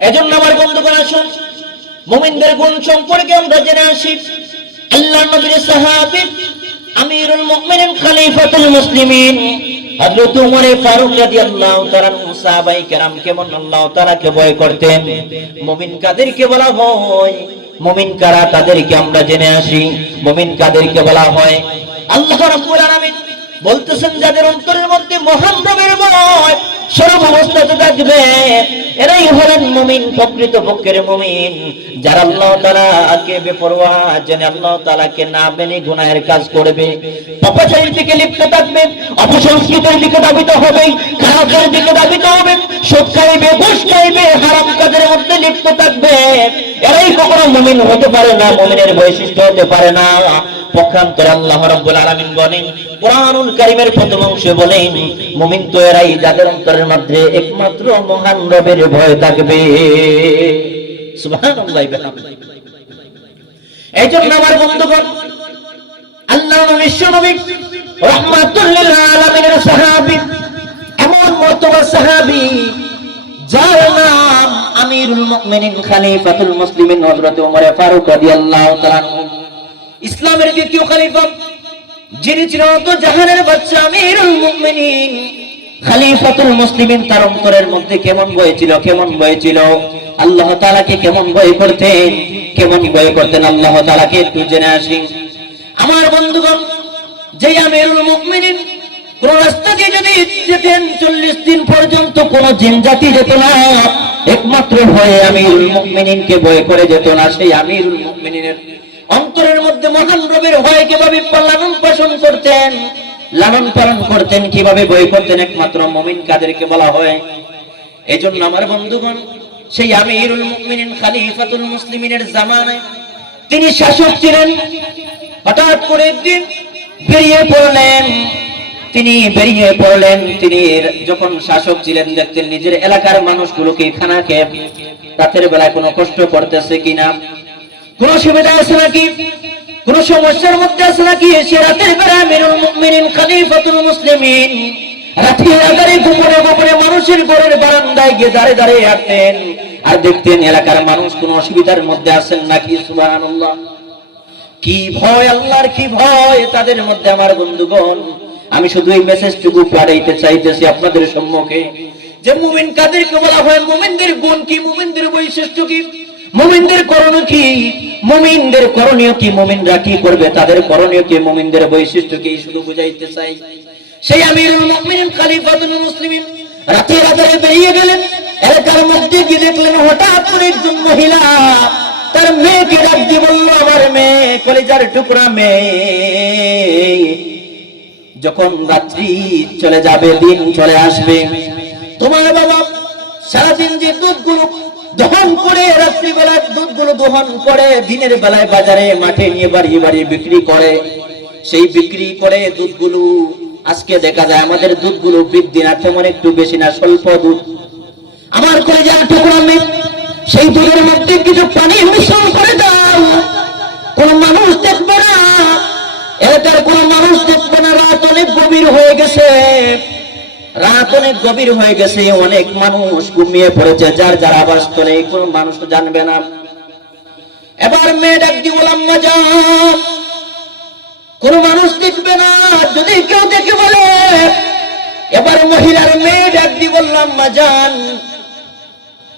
এজন্য আমার বন্ধুগণ আসুন মুমিনদের গুণ সম্পর্কে আমরা জেনে আসি। আল্লাহর নবীর সাহাবী আমিরুল মুমিনিন খলিফাতুল মুসলিমিন হযরত ওমর ফারুক রাদিয়াল্লাহু তাআলা সাহাবায়ে কেরাম কেমন আল্লাহ তাআলাকে ভয় করতেন। মুমিন কাদেরকে বলা হয়, মুমিন কারা তাদেরকে আমরা জেনে আসি। মুমিন কাদেরকে বলা হয়, আল্লাহ রাব্বুল আলামিন বলতেছেন যাদের অন্তরের মধ্যে মহান রবের ভয় সর্বাবস্থাতে থাকবে এরাই হলেন মুমিন, প্রকৃত পক্ষের মুমিন। যারা আল্লাহ তাআলাকে বেপরোয়া জেনে আল্লাহ তাআলাকে না মেনে গুনাহের কাজ করবে, পাপাচারের দিকে লিপ্ত থাকবে, অপসংস্কৃতির দিকে ধাবিত হবে, খারাপের দিকে ধাবিত হবে, সুদ খাইবে, ঘুষ খাইবে, হারাম কাজের মধ্যে লিপ্ত থাকবে, এরাই কখনো মুমিন হতে পারে না, মুমিনের বৈশিষ্ট্য হতে পারে না। পক্ষান্তরে আল্লাহ রাব্বুল আলামিন বলেন কুরআনুল কারীমের প্রথম অংশে বলেন মুমিন তো এরাই যাদের অন্তরের মধ্যে একমাত্র মহান রবের ভয় থাকবে। সুবহানাল্লাহ। এইজন্য আমার বন্ধুগণ আল্লাহর বিশ্বনবী রাহমাতুল লিল আলামিনের সাহাবী, এমন মর্তবা সাহাবী যার নাম আমিরুল মুমিনিন খলিফাতুল মুসলিমিন হযরত ওমর ফারুক রাদিয়াল্লাহু তাআলা, ইসলামের দ্বিতীয় খলিফা, যিনি ছিলেন তো জাহানের বাদশা আমিরুল মুমিনিন খলিফাতুল মুসলিমিন। তার অন্তরের মধ্যে কেমন ভয় ছিল, কেমন ভয় ছিল, আল্লাহ তাআলাকে কেমন ভয় করতেন, কেমন ভয় করতেন আল্লাহ তাআলাকে একটু জেনে আসি। আমার বন্ধুগণ, যে আমিরুল মুমিনিন কোন রাস্তা দিয়ে যদি যেতেন 40 দিন পর্যন্ত কোন জিন জাতি যেত না, একমাত্র ভয়ে আমিরুল মুমিনিনকে ভয় করে যেত না। সেই আমিরুল মুমিনিনের অন্তরের মধ্যে মহান রবের ভয় কিভাবে লালন পালন করতেন, লালন পালন করতেন, কিভাবে ভয় করতেন, একমাত্র মুমিন কাদেরকে বলা হয়। এজন্য আমার বন্ধুগণ সেই আমিরুল মুমিনিন খলিফাতুল মুসলিমিনের জামানায় তিনি শাসক ছিলেন। হঠাৎ করে একদিন বেরিয়ে পড়লেন, তিনি যখন শাসক ছিলেন দেখতেন নিজের এলাকার মানুষগুলোকে খানা খেয়ে রাতের বেলায় কোনো কষ্ট করতেছে কিনা, কোন সুবিধা আছে নাকি, কোন সমস্যার মধ্যে আছে নাকি। সে রাতের বেলা আমিরুল মুমিনিন খলিফাতুল মুসলিমিন রাতের আধারে গোপনে গোপনে মানুষের ঘরের বারান্দায় গিয়ে দাঁড়িয়ে দাঁড়িয়ে হাঁটতেন আর দেখতেন এলাকার মানুষ কোন অসুবিধার মধ্যে আছেন নাকি। সুবহানাল্লাহ। কি ভয়, আল্লাহর কি ভয় তাদের মধ্যে। আমার বন্ধুগণ, আমি শুধু এই মেসেজটুকু পাঠাইতে চাইতেছি আপনাদের সম্মুখে যে মুমিন কাদেরকে বলা হয়, মুমিনদের গুণ কি, মুমিনদের বৈশিষ্ট্য কি, মুমিনদের করণীয় কি, মুমিনদের করণীয় কি, মুমিনরা কি করবে, তাদের করণীয় কি, মুমিনদের বৈশিষ্ট্য কি, শুধু বুঝাইতে চাই। সেই আমিরুল মুমিনিন খলিফাতুল মুসলিমিন রাতে রাতে বেরিয়ে গেলেন, এলাকার মধ্যে গিয়ে দেখলেন হঠাৎ করে একজন মহিলা তার মেয়েকে ডাক দিয়ে বলল, আমার মেয়ে, কলিজার টুকরা মেয়ে, যখন রাত্রি চলে যাবে, দিন চলে আসবে, তোমার বাবা সারাদিন যে দুধগুলো দহন করে, রাত্রিবেলার দুধগুলো দহন করে, দিনের বেলায় বাজারে মাঠে নিয়ে বাড়ি বাড়ি বিক্রি করে, সেই বিক্রি করে দুধগুলো আজকে দেখা যায় আমাদের দুধগুলো বৃদ্ধি না, তেমন একটু বেশি না, স্বল্প দুধ। আমার কলিজার টুকরা মেয়ে, সেই দুধের মধ্যে কিছু পানি মিশ্রণ করে দাও, কোন মানুষ দেখবে না, এলাকার কোন মানুষ দেখবে না। রাত অনেক গভীর হয়ে গেছে, রাত অনেক গভীর হয়ে গেছে, অনেক মানুষ ঘুমিয়ে পড়েছে, যার যার আবাসস্থলে কোন মানুষ জানবে না। এবার মেয়ে ডাক দিয়ে বললাম, আম্মা যান, কোন মানুষ দেখবে না, যদি কেউ দেখে বলে। এবার মহিলার মেয়ে ডাক দিয়ে বললাম, আম্মা যান,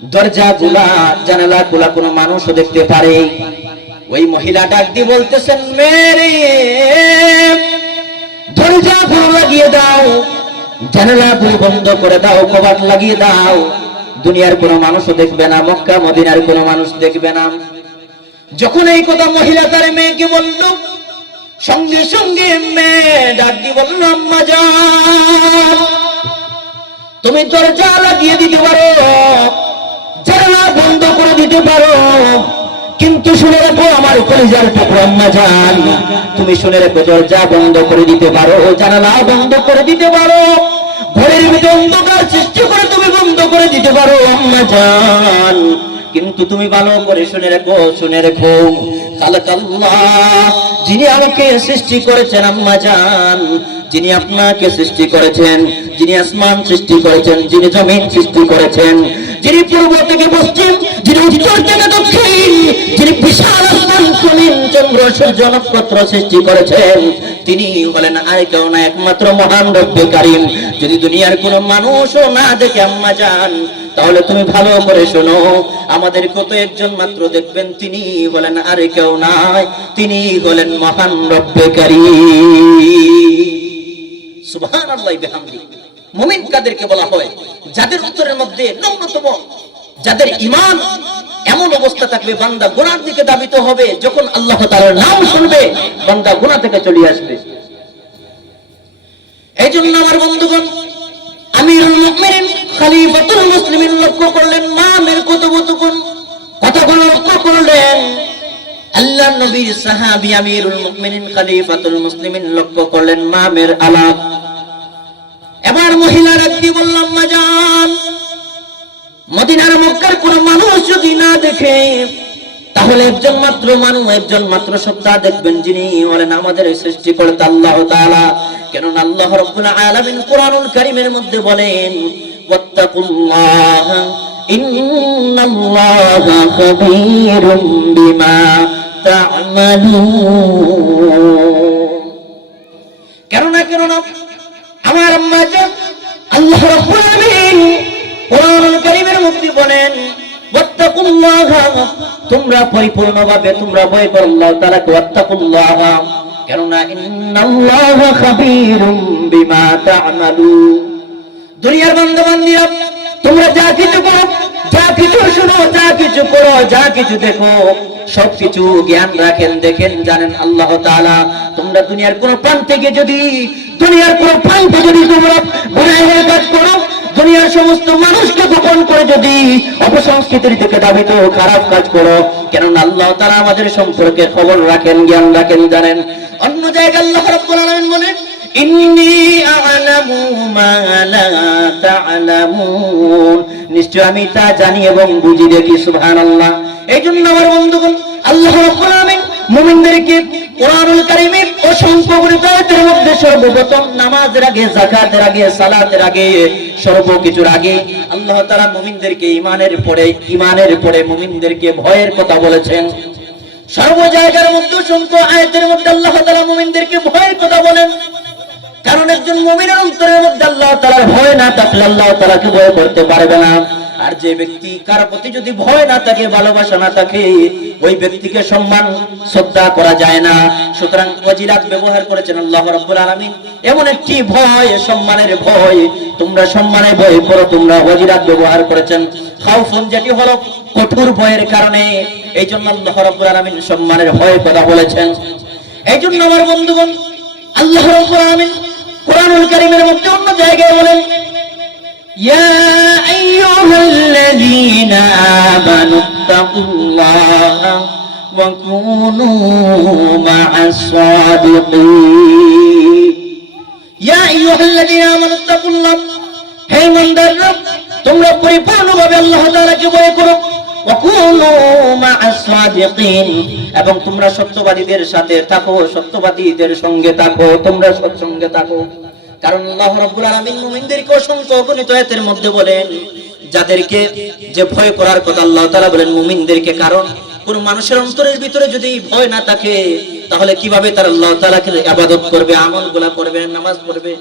দরজা গুলা জানালা গুলা কোন মানুষও দেখতে পারে। ওই মহিলা ডাক দিয়ে বলতেছেন, মেরে দরজা গুলো লাগিয়ে দাও, জানালা গুলো বন্ধ করে দাও, কবাট লাগিয়ে দাও, দুনিয়ার কোন মানুষও দেখবে না, মক্কা মদিনার কোন মানুষ দেখবে না। যখন এই কথা মহিলা তার মেয়েকে বলল, সঙ্গে সঙ্গে মেয়ে ডাক দিয়ে বলল, আম্মা যান, তুমি দরজা লাগিয়ে দিতে পারো, জানালা বন্ধ করে দিতে পারো, কিন্তু শুনে রাখো আমার কলিজার টুকরা আম্মা জান, তুমি শুনে রাখো দরজা বন্ধ করে দিতে পারো, জানালা বন্ধ করে দিতে পারো, ঘরের ভিতরে অন্ধকার সৃষ্টি করে তুমি বন্ধ করে দিতে পারো আম্মা জান, কিন্তু তুমি ভালো করে শুনে রাখো, শুনে রাখো খালাকাল্লাহ, যিনি আমাকে সৃষ্টি করেছেন আম্মা জান, যিনি আপনাকে সৃষ্টি করেছেন, যিনি আসমান সৃষ্টি করেছেন, যিনি জমিন সৃষ্টি করেছেন, যিনি পূর্ব থেকে পশ্চিম, যিনি উত্তর থেকে দক্ষিণ, যিনি বিশাল আসমান জমিন চন্দ্র সূর্য নক্ষত্র সৃষ্টি করেছেন, তিনি হলেন আর কেউ না, একমাত্র মহান রব্বে কারীম। যদি দুনিয়ার কোনো মানুষও না দেখে আম্মা জান, তাহলে তুমি ভালো করে শোনো, আমাদের কত একজন মাত্র দেখবেন, তিনি হলেন আর কেউ নয়, তিনি হলেন মহান রব্বে কারীম। সুবহানাল্লাহি বিহামদি। মুমিন কাদেরকে বলা হয়? যাদের উত্তরের মধ্যে ন্যূনতম, যাদের ঈমান এমন অবস্থা থাকবে বান্দা গুনার দিকে ধাবিত হবে, যখন আল্লাহ তাআলার নাম শুনবে বান্দা গুনাহ থেকে চলে আসবে। এইজন্য আমার বন্ধুগণ, আমিরুল মুমিনিন খলিফাতুল মুসলিমিন লক্ষ্য করলেন মামের কতগুণ, কথাগুলো লক্ষ্য করলেন। আল্লাহর নবীর সাহাবী আমিরুল মুমিনিন খলিফাতুল মুসলিমিন লক্ষ্য করলেন মামের আলাপ। এবার মহিলারা কি বললাম মা জান, মদিনার মক্কার কোন মানুষ যদি না দেখে, তাহলে একজন মাত্র মানুষ, একজন মাত্র সত্তা দেখবেন, যিনি হলেন আমাদের সৃষ্টিকর্তা আল্লাহ তাআলা। কেননা আল্লাহ রাব্বুল আলামিন কোরআনুল কারীমের মধ্যে বলেন, ওয়াত্তাকুল্লাহ ইন্নাল্লাহা খাবীরুম বিমা তা'মালুন। কেননা আমার আম্মা জান, আল্লাহ রাব্বুল আলামিন কোরআনুল কারীমের মধ্যে বলেন, ওয়াত্তাকুল্লাহ, তোমরা পরিপূর্ণভাবে তোমরা ভয় করো আল্লাহ তাআলাকে, ওয়াত্তাকুল্লাহ, কেননা ইন্নাল্লাহা খাবীরুম বিমা তা'মালুন। দুনিয়ার বান্দা-বান্দীরা, তোমরা যা কিছু করো, যা কিছু শুনো, যা কিছু করো, যা কিছু দেখো, সবকিছু জ্ঞান রাখেন, দেখেন, জানেন আল্লাহ তাআলা। তোমরা দুনিয়ার কোন প্রান্তে গিয়ে যদি তোমরা গুনাহের কাজ করো, দুনিয়ার সমস্ত মানুষকে গোপন করে যদি অপসংস্কৃতির দিকে ধাবিত খারাপ কাজ করো, কেননা আল্লাহ তাআলা আমাদের সম্পর্কে খবর রাখেন, জ্ঞান রাখেন, জানেন। অন্য জায়গায় আল্লাহ রাব্বুল আলামিন বলেন, ইন্নী আ'লামু মা লা তা'লামুন, নিশ্চয় আমি তা জানি এবং বুঝি, দেখি। সুবহানাল্লাহ। এইজন্য আমার বন্ধুগণ, আল্লাহ রাব্বুল আলামিন মুমিনদেরকে কোরআনুল কারীমের অসংখ্য আয়াতের মধ্যে সর্বপ্রথম নামাজের আগে, যাকাতের আগে, সালাতের আগে, সর্বকিছুর আগে আল্লাহ তাআলা মুমিনদেরকে ঈমানের পরে মুমিনদেরকে ভয়ের কথা বলেছেন। সর্ব জায়গার মধ্যে অসংখ্য আয়াতের মধ্যে আল্লাহ তাআলা মুমিনদেরকে ভয়ের কথা বলেন। কারণ একজন মুমিনের অন্তরের মধ্যে আল্লাহ তাআলার ভয় না থাকলে আল্লাহ তাআলাকে ভয় করতে পারবে না। আর যে ব্যক্তি, কার প্রতি যদি ভয় না থাকে, ভালোবাসা না থাকে, ওই ব্যক্তিকে সম্মান শ্রদ্ধা করা যায় না। সুতরাং ওয়াজিরাত ব্যবহার করেছেন আল্লাহ রাব্বুল আলামিন, এমন একটি ভয়, সম্মানের ভয়। তোমরা সম্মানের ভয় করো, তোমরা ওয়াজিরাত ব্যবহার করেছেন। খাউফুন, যেটি হলো কঠোর ভয়ের কারণে, এই জন্য আল্লাহ রাব্বুল আলামিন সম্মানের ভয় কথা বলেছেন। এই জন্য আমার বন্ধুগণ, আল্লাহ রাব্বুল আলামিন কোরআনুল কারীমের মধ্যে অন্য জায়গায় বলেন, ইয়া আইয়ুহাল্লাযীনা আমানুত্তাকুল্লাহা ওয়া কুনু মা'আস সাদিকিন। ইয়া আইয়ুহাল্লাযীনা আমানুত্তাকুল্লাহ, হে ঈমানদাররা, তোমরা পরিপূর্ণভাবে আল্লাহ তাআলাকে ভয় করো, ওয়া কুনু মা'আস সাদিকিন, এবং তোমরা সত্যবাদীদের সাথে থাকো, সত্যবাদীদের সঙ্গে থাকো, তোমরা সৎসঙ্গে থাকো। কারণ আল্লাহ রাব্বুল আলামিন মুমিনদেরকে অসংখ্য অগণিত আয়াতের মধ্যে বলেন, যাদেরকে যে ভয় করার কথা আল্লাহ তাআলা বলেন মুমিনদেরকে। কারণ কোন মানুষের অন্তরের ভিতরে যদি ভয় না থাকে, তাহলে কিভাবে তার আল্লাহ তাআলাকে ইবাদত করবে, আমলগুলা করবে, নামাজ পড়বে,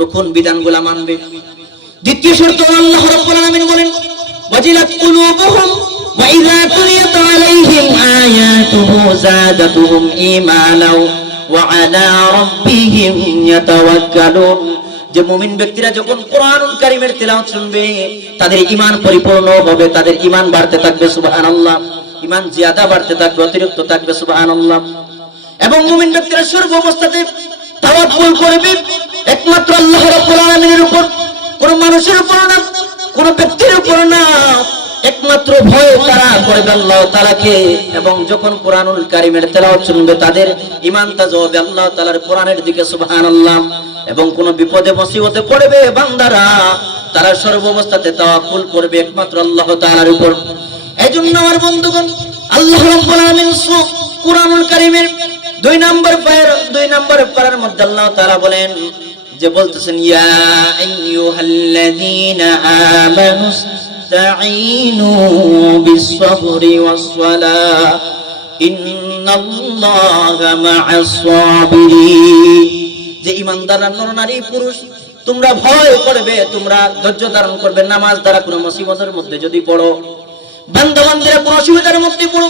রুকুন বিধানগুলা মানবে। দ্বিতীয় শর্ত আল্লাহ রাব্বুল আলামিন বলেন, ওয়াজিলাত কুলুবুহুম ওয়া ইযা তুলিয়াত আলাইহিম আয়াতুহু যাদাতুহুম ঈমানাও ওয়া আলা রাব্বিহিম ইয়াতাওয়াক্কালুন। যে মুমিন ব্যক্তিরা যখন কোরআনুল কারীমের তেলাওয়াত শুনবে, তাদের ঈমান পরিপূর্ণ হবে, তাদের ঈমান বাড়তে থাকবে। সুবহানাল্লাহ। ঈমান জিয়াদা বাড়তে থাকবে, অতিরিক্ত থাকবে। সুবহানাল্লাহ। এবং মুমিন ব্যক্তিরা সর্ব অবস্থাতে তাওয়াক্কুল করবে একমাত্র আল্লাহ রাব্বুল আলামিনের উপর, কোন মানুষের উপর না, কোন ব্যক্তির উপর না। একমাত্র ভয় তারা করবে আল্লাহ তাআলাকে। এবং যখন কোরআনুল কারীমের তেলাওয়াত শুনবে, তাদের ঈমান তাজা হবে আল্লাহ তাআলার কোরআনের দিকে। সুবহানাল্লাহ। এবং কোন বিপদে মুসিবতে পড়বে বান্দারা, তারা সর্ব অবস্থাতে তাওয়াক্কুল করবে একমাত্র আল্লাহ তাআলার উপর। এইজন্য আমার বন্ধুগণ, আল্লাহ রাব্বুল আলামিন কুরআনুল কারীমের 2 নম্বর পারার মধ্যে আল্লাহ তাআলা বলেন যে বলতেছেন ইয়া আইয়ুহাল্লাযীনা আমানুস্তাঈনু বিস-সাবরি ওয়াস-সালাহ ইন্নাল্লাহা মা'আস-সাবিরিন। যে ঈমানদার নর-নারী পুরুষ তোমরা ভয় করবে, তোমরা ধৈর্য ধারণ করবে। নামাজ দ্বারা কোনো মুসিবতের মধ্যে যদি পড়ো, বান্দা-বান্দীরা কোনো অসুবিধার মধ্যে পড়ো,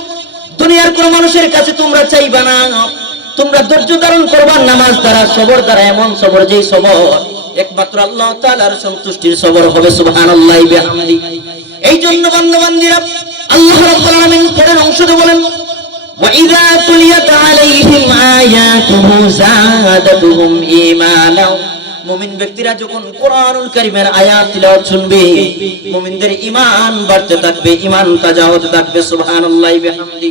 দুনিয়ার কোন মানুষের কাছে তোমরা চাইবা না, তোমরা ধৈর্য ধারণ করবা নামাজ দ্বারা, সবর দ্বারা। এমন সবর যেই সবর একমাত্র আল্লাহ তাআলার সন্তুষ্টির সবর হবে। সুবহানাল্লাহি বিহামদি। এই জন্য বান্দা-বান্দীরা আল্লাহ রাব্বুল আলামিন পরের অংশে বলেন ওয়া ইযা তুলিয়াত আলাইহিম আয়াতুহু যাদাতুহুম ঈমানা। মুমিন ব্যক্তিরা যখন কোরআনুল কারীমের আয়াত তিলাওয়াত শুনবে, মুমিনদের ঈমান বাড়তে থাকবে, ঈমান তাজা হতে থাকবে। সুবহানাল্লাহি বিহামদি।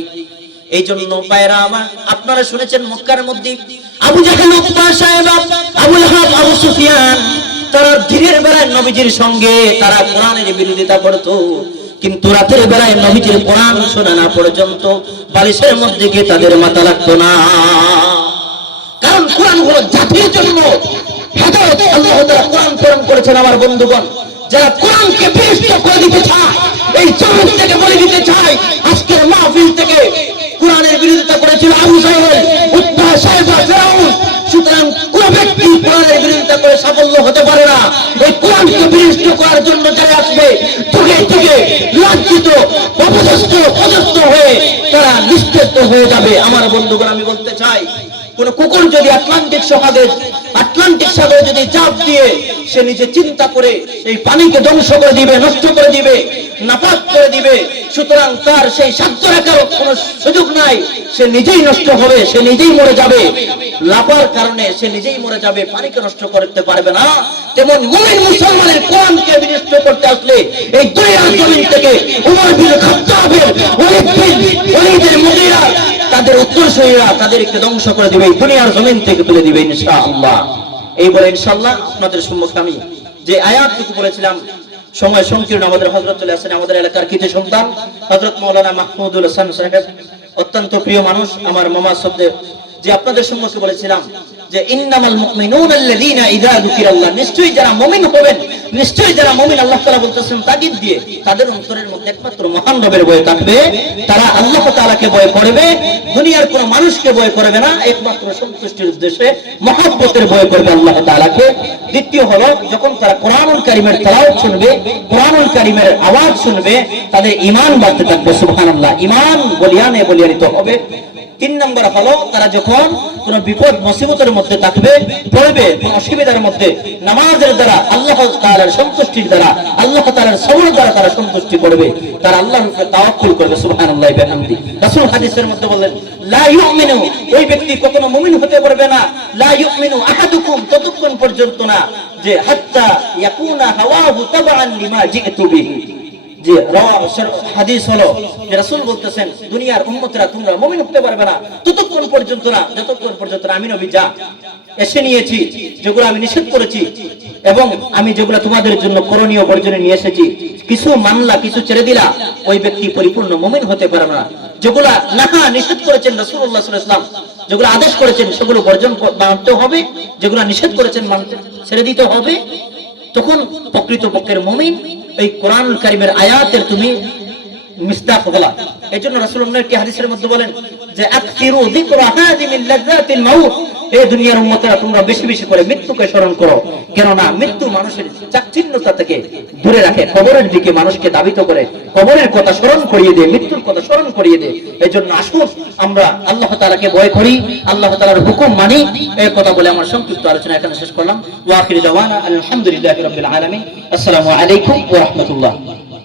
এই জন্য পায়রা আমার, আপনারা শুনেছেন মক্কার মধ্যে আবু জাহেল, উতবা, সাইবা, আবু লাহাব, আবু সুফিয়ান তারা দিনের বেলায় নবীজির সঙ্গে তারা কোরআনের বিরোধিতা করত, কিন্তু রাতের বেলায় নবীজির কোরআন শোনা না পর্যন্ত বালিশের মধ্যে গিয়ে তাদের মাথা লাগতো না। কারণ কোরআন হলো জাতির জন্য হেদায়েত। আল্লাহ তাআলা কোরআন প্রেরণ করেছেন। আমার বন্ধুগণ, যারা কোরআনকে বিনষ্ট করে দিতে চায়, এই জমিন থেকে বলে দিতে চায়, আজকের মাহফিল থেকে কোরআনের বিরোধিতা করেছিল আবু জাহেল, উতবা, সাইবা, ফিরাউন। সুতরাং কোন ব্যক্তি কোরআনের বিরোধিতা করে সাফল্য হতে পারে না। এই কোরআনকে বিনষ্ট করার জন্য যারা আসবে, যুগে যুগে লাঞ্ছিত, অপদস্থ, পদস্থ হয়ে তারা নিষ্পেষিত হয়ে যাবে। আমার বন্ধুগণ, আমি বলতে চাই, কোন কুকুর যদি আটলান্টিক সাগরে যদি চাপ দিয়ে সে নিজে চিন্তা করে এই পানিকে ধ্বংস করে দিবে, নষ্ট করে দিবে, নাপাক করে দিবে, সুতরাং তার সেই সাধ্য রাখার কোনো সুযোগ নাই। সে নিজেই নষ্ট হবে, সে নিজেই মরে যাবে। লাপার কারণে সে নিজেই মরে যাবে, পানিকে নষ্ট করতে পারবে না। তেমন মুমিন মুসলমানের কোরআনকে বিনষ্ট করতে আসলে এই দুনিয়ার জমিন থেকে উমর বিন খাত্তাবের, ওয়ালিদের, মুগীরা তাদের উত্তরসূরিরা তাদেরকে ধ্বংস করে দিবে, এই দুনিয়ার জমিন থেকে তুলে দিবে ইনশাআল্লাহ। এই বলে ইনশাআল্লাহ আপনাদের সম্মুখে আমি যে আয়াতটুকু বলেছিলাম, সময় সংকীর্ণ, আমাদের হযরত চলে আসেন, আমাদের এলাকার কৃতি সন্তান হযরত মাওলানা মাহমুদুল হাসান সাহেব, অত্যন্ত প্রিয় মানুষ, আমার মামা শব্দে, যে আপনাদের সম্মুখে বলেছিলাম যে ইন্নামাল মুমিনুনা আল্লাযীনা ইযা যুকিরাল্লাহ, নিশ্চয়ই যারা মুমিন হবেন, নিশ্চয়ই যারা মুমিন, আল্লাহ তাআলা বলতেছেন তাগিদ দিয়ে, তাদের অন্তরের মধ্যে একমাত্র মহান রবের ভয় থাকবে। তারা আল্লাহ তাআলাকে ভয় করবে, দুনিয়ার কোন মানুষকে ভয় করবে না, একমাত্র সন্তুষ্টির উদ্দেশ্যে মহব্বতের ভয় করবে আল্লাহ তাআলাকে। দ্বিতীয় হলো, যখন তারা কোরআনুল কারীমের তেলাওয়াত শুনবে, কোরআনুল কারীমের আওয়াজ শুনবে, তাদের ঈমান বাড়তে থাকবে। সুবহানাল্লাহ। ঈমান বলিয়ানিত হবে। 3 নম্বর হলো, তারা যখন কোন বিপদ মুসিবতের মধ্যে থাকবে, পড়বে, কোন অসুবিধার মধ্যে, নামাজের দ্বারা, আল্লাহ তাআলার সন্তুষ্টির দ্বারা, আল্লাহ তাআলার সবর দ্বারা তারা সন্তুষ্টি করবে, তারা আল্লাহর উপরে তাওয়াক্কুল করবে। সুবহানাল্লাহি ওয়া বিহামদি। রাসূল হাদিসের মধ্যে বলেন, লা ইউমিনু, ওই ব্যক্তি কখনো মুমিন হতে পারবে না, লা ইউমিনু আহাদুকুম, ততক্ষণ পর্যন্ত না যে হাত্তা ইয়াকুনা হাওয়াহু তাবআন লিমা জিতু বিহি। যে হাদিস হলো যে রাসূল বলতেছেন, দুনিয়ার উম্মতরা তোমরা মুমিন হতে পারবে না ততক্ষণ পর্যন্ত না, যতক্ষণ পর্যন্ত আমি নবী যা এসে নিয়েছি, যেগুলো আমি নিষেধ করেছি, এবং আমি যেগুলো তোমাদের জন্য করণীয় বর্জনে নিয়ে এসেছি, কিছু মানলা, কিছু ছেড়ে দিলা, ওই ব্যক্তি পরিপূর্ণ মুমিন হতে পারবে না। যেগুলা না নিষেধ করেছেন রাসূলুল্লাহ সাল্লাল্লাহু আলাইহি ওয়াসাল্লাম, যেগুলো আদেশ করেছেন সেগুলো বর্জন মানতে হবে, যেগুলো নিষেধ করেছেন মানতে ছেড়ে দিতে হবে, তখন প্রকৃতপক্ষের মুমিন এই কোরআনুল কারীমের আয়াতের তুমি মিসদাক হলা। এজন্য রাসূলুল্লাহ কি হাদিসের মধ্যে বলেন যে আকসিরু যিকরা হাদিমিল লাযাতিল মাউত, এই দুনিয়ার উম্মতরা তোমরা বেশি বেশি করে মৃত্যুকে স্মরণ করো, কেননা মৃত্যু মানুষের চাকচিল্যতা থেকে দূরে রাখে, কবরের দিকে মানুষকে ধাবিত করে, কবরের কথা স্মরণ করিয়ে দেয়, মৃত্যুর কথা স্মরণ করিয়ে দেয়। এজন্য আসুন আমরা আল্লাহ তাআলাকে ভয় করি, আল্লাহ তাআলার হুকুম মানি। এই কথা বলে আমার সংক্ষিপ্ত আলোচনা এখানে শেষ করলাম। ওয়া আখিরু দাওয়ানা আলহামদুলিল্লাহি রাব্বিল আলামিন। আসসালামু আলাইকুম ওয়া রাহমাতুল্লাহ।